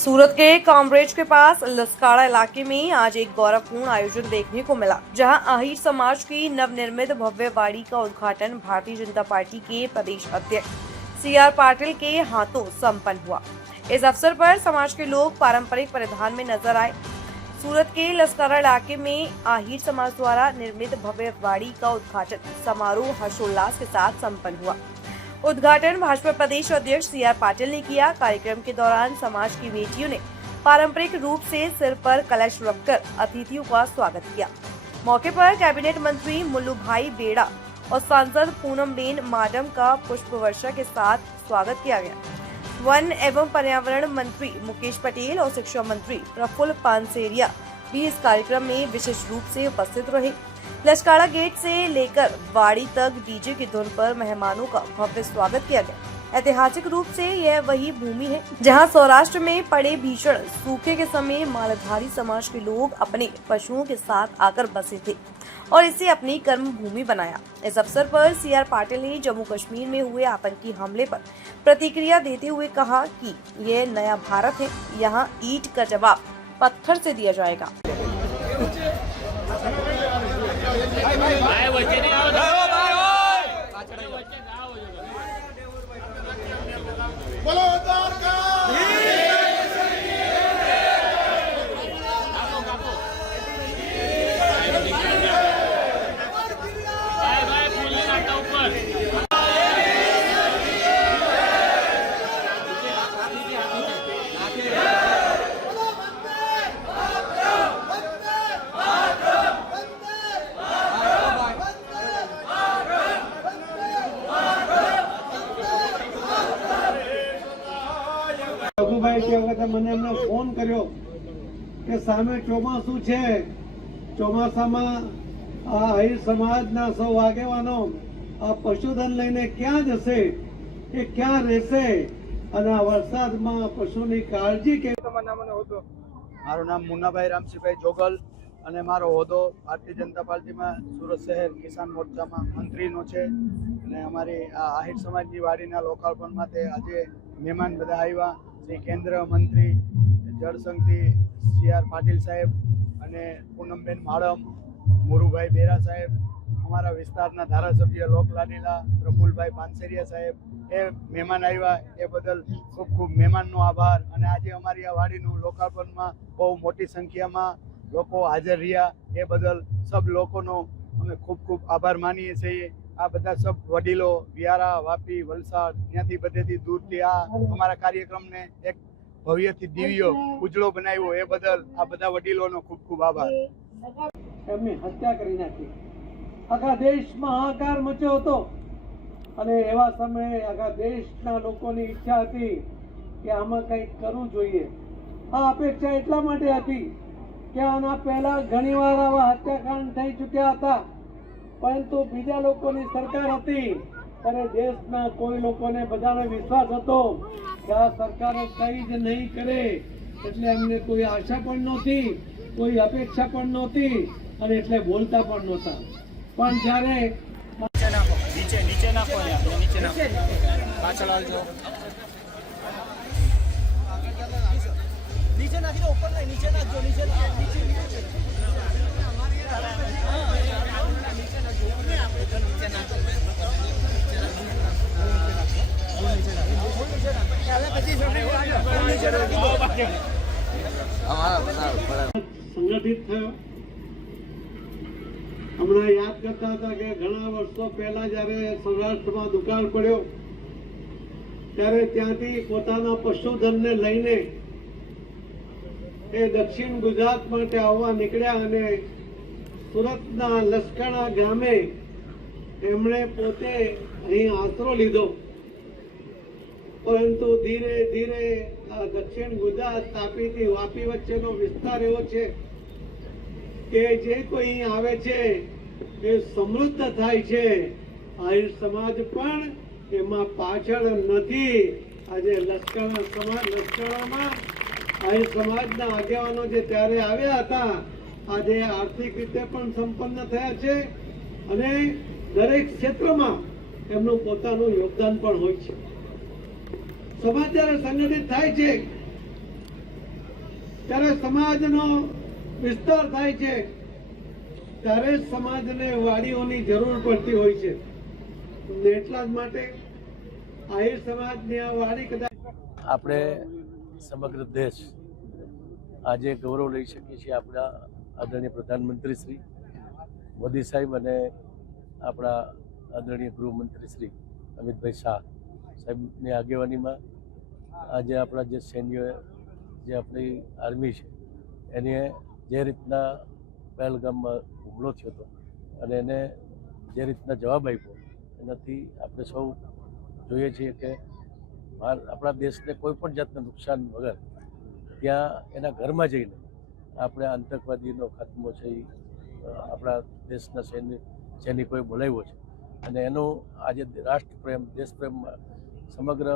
सूरत के कामरेज के पास लस्काड़ा इलाके में आज एक गौरवपूर्ण आयोजन देखने को मिला, जहां आहिर समाज की नवनिर्मित भव्य वाड़ी का उद्घाटन भारतीय जनता पार्टी के प्रदेश अध्यक्ष सीआर पाटिल के हाथों संपन्न हुआ। इस अवसर पर समाज के लोग पारंपरिक परिधान में नजर आए। सूरत के लस्काड़ा इलाके में आहिर समाज द्वारा निर्मित भव्य वाड़ी का उद्घाटन समारोह हर्षोल्लास के साथ संपन्न हुआ। उद्घाटन भाजपा प्रदेश अध्यक्ष सीआर पाटिल ने किया। कार्यक्रम के दौरान समाज की बेटियों ने पारंपरिक रूप से सिर पर कलश रखकर अतिथियों का स्वागत किया। मौके पर कैबिनेट मंत्री मुल्लू भाई बेड़ा और सांसद पूनमबेन माडम का पुष्प वर्षा के साथ स्वागत किया गया। वन एवं पर्यावरण मंत्री मुकेश पटेल और शिक्षा मंत्री प्रफुल्ल पानसेरिया भी इस कार्यक्रम में विशेष रूप से उपस्थित रहे। लस्काड़ा गेट से लेकर वाड़ी तक डीजे की धुन पर मेहमानों का भव्य स्वागत किया गया। ऐतिहासिक रूप से यह वही भूमि है जहां सौराष्ट्र में पड़े भीषण सूखे के समय मालाधारी समाज के लोग अपने पशुओं के साथ आकर बसे थे और इसे अपनी कर्म भूमि बनाया। इस अवसर पर सीआर पाटिल ने जम्मू कश्मीर में हुए आतंकी हमले पर प्रतिक्रिया देते हुए कहा कि यह नया भारत है, यहाँ ईंट का जवाब पत्थर से दिया जाएगा। રઘુભાઈ તે વખતે મને એમને ફોન કર્યો કે સામે ચોમાસું છે, ચોમાસામાં આ આહિર સમાજના સૌ આગેવાનો આ પશુધન લઈને ક્યાં જશે, એ ક્યાં રહેશે અને આ વરસાદમાં પશુની કાળજી કેવી? તમારું નામ અને હોદ્દો? મારું નામ મુન્નાભાઈ રામસિંહભાઈ જોગલ અને મારો હોદ્દો ભારતીય જનતા પાર્ટીમાં સુરત શહેર કિસાન મોરચામાં મંત્રીનો છે અને અમારી આ આહિર સમાજની વાડીના લોકાર્પણ માટે આજે મહેમાન બધા આવ્યા। શ્રી કેન્દ્રીય મંત્રી જળશક્તિ સીઆર પાટીલ સાહેબ અને પૂનમબેન માડમ, મુરુભાઈ બેરા સાહેબ, અમારા વિસ્તારના ધારાસભ્ય લોકલાડીલા પ્રફુલ્લભાઈ પાનસેરિયા સાહેબ, એ મહેમાન આવ્યા એ બદલ ખૂબ ખૂબ મહેમાનનો આભાર। અને આજે અમારી આ વાડીનું લોકાર્પણમાં બહુ મોટી સંખ્યામાં લોકો હાજર રહ્યા એ બદલ સબ લોકોનો અમે ખૂબ ખૂબ આભાર માનીએ છીએ। આ બધા સબ વડીલો વ્યારા, વાપી, વલસાડ ત્યાંથી બધેથી દૂરથી આ અમારા કાર્યક્રમને એક ભવ્યથી દિવ્ય ઉજળો બનાવ્યો એ બદલ આ બધા વડીલોનો ખૂબ ખૂબ આભાર। એમની હત્યા કરી નાખી। આખા દેશમાં હાહાકાર મચ્યો હતો અને એવા સમયે આખા દેશના લોકોની ઈચ્છા હતી કે આમાં કંઈક કરવું જોઈએ। આ અપેક્ષા એટલા માટે હતી કે આના પહેલા ઘણીવાર આવા હત્યાકાંડ થઈ ચૂક્યા હતા, પરંતુ બીજા લોકોની સરકાર હતી ત્યારે દેશના કોઈ લોકોને બધાને વિશ્વાસ હતો કે આ સરકારે કંઈ જ નહીં કરે, એટલે એમને કોઈ આશા પણ નહોતી, કોઈ અપેક્ષા પણ નહોતી અને એટલે બોલતા પણ નહોતા। પણ જ્યારે સંગઠિત થયો, હમણાં યાદ કરતા હતા કે ઘણા વર્ષો પહેલા જ્યારે સૌરાષ્ટ્રમાં દુકાળ પડ્યો ત્યારે ત્યાંથી પોતાના પશુધનને લઈને એ દક્ષિણ ગુજરાત માટે આવવા નીકળ્યા અને સુરતના લસ્કાડા ગામે એમણે પોતે અહીં આશરો લીધો। પરંતુ ધીરે ધીરે દક્ષિણ ગુજરાત તાપીથી વાપી વચ્ચેનો વિસ્તાર એવો છે કે જે કોઈ અહીં આવે છે એ સમૃદ્ધ થાય છે। આહિર સમાજ પણ એમાં પાછળ નથી। આજે લસ્કાડામાં આહિર સમાજના આગેવાનો જે ત્યારે આવ્યા હતા આજે આર્થિક રીતે પણ સંપન્ન થયા છે અને દરેક ક્ષેત્રમાં એમનું પોતાનું યોગદાન પણ હોય છે। સમાજ જ્યારે સંગઠિત થાય છે ત્યારે સમાજનો વિસ્તાર થાય છે ત્યારે જ સમાજને વાડીઓની જરૂર પડતી હોય છે. ને એટલા જ માટે આહિર સમાજની આ વાડી કદાચ આપણે સમગ્ર દેશ આજે ગૌરવ લઈ શકીએ છીએ આપણા આદરણીય પ્રધાનમંત્રી શ્રી મોદી સાહેબ અને આપણા આદરણીય ગૃહમંત્રી શ્રી અમિતભાઈ શાહ સાહેબની આગેવાનીમાં આજે આપણા જે સૈન્ય જે આપણી આર્મી છે એને જે રીતના પહેલગામમાં હુમલો થયો હતો અને એને જે રીતના જવાબ આપ્યો એનાથી આપણે સૌ જોઈએ છીએ કે આપણા દેશને કોઈ પણ જાતનું નુકસાન વગર ત્યાં એના ઘરમાં જઈને આપણે આતંકવાદીનો ખાત્મો છે એ આપણા દેશના સૈનિકોએ બોલાવ્યો છે અને એનો આજે રાષ્ટ્રપ્રેમ દેશપ્રેમમાં સમગ્ર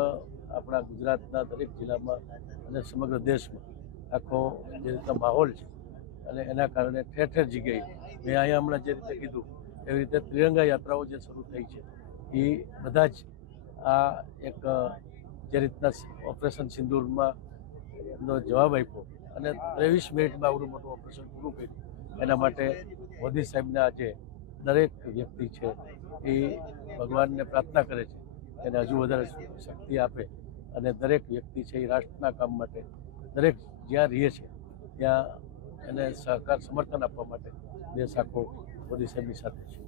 આપણા ગુજરાતના દરેક જિલ્લામાં અને સમગ્ર દેશમાં આખો જે રીતના માહોલ છે અને એના કારણે ઠેર ઠેર જગ્યાએ મેં અહીંયા હમણાં જે રીતે કીધું એવી રીતે ત્રિરંગા યાત્રાઓ જે શરૂ થઈ છે એ બધા જ આ એક જે રીતના ઓપરેશન સિંદૂરમાં નો જવાબ આપ્યો અને 23 મિનિટમાં આવડું મોટું ઓપરેશન પૂરું કર્યું એના માટે મોદી સાહેબને આજે દરેક વ્યક્તિ છે એ ભગવાનને પ્રાર્થના કરે છે એને હજુ વધારે શક્તિ આપે અને દરેક વ્યક્તિ છે એ રાષ્ટ્રના કામ માટે દરેક જ્યાં રહે છે ત્યાં એને સહકાર સમર્થન આપવા માટે દેશ આખો મોદી સાહેબની સાથે છે.